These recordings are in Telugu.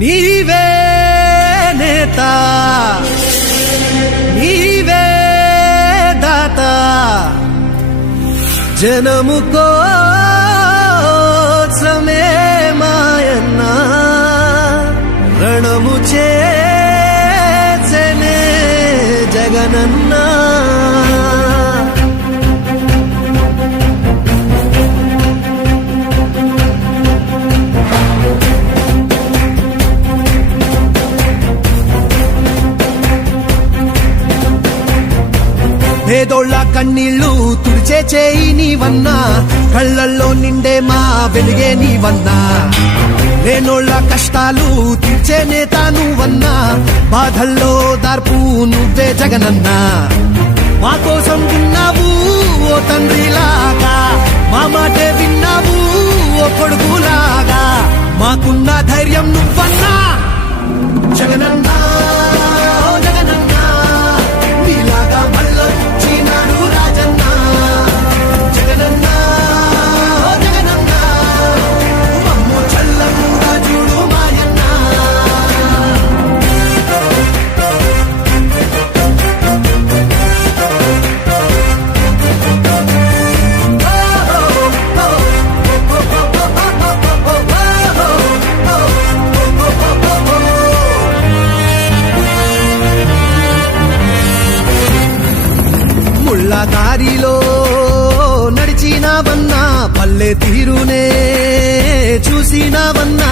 నీవే నేత నీవే దాత జనము కోసమే మాయన్న రణము చేసెనే జగనన్నా పేదోళ్ళ కన్నీళ్లు తుడిచే చేయి నీవన్నా కళ్ళల్లో నిండే మా వెలుగే నీవన్నా లేనోళ్ళ కష్టాలు తీర్చే నేత నువ్వన్నా బాధల్లో దార్పు నువ్వే జగనన్నా మా కోసం ఉన్నావు ఓ తండ్రిలాగా మా మాటే విన్నావు ఓ కొడుకులాగా మాకున్న ధైర్యం నువ్వన్నా జగనన్నా దారిలో నడిచినావన్నా పల్లె తీరునే చూసినావన్నా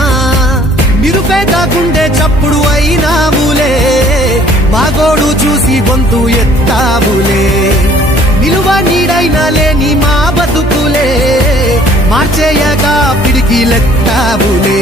నిరుపేద గుండె చప్పుడు అయినావులే మాగోడు చూసి గొంతు ఎత్తావులే నిలువ నీడైనా లేని మా బతుకులే మార్చేయగా పిడికి లెత్తావులే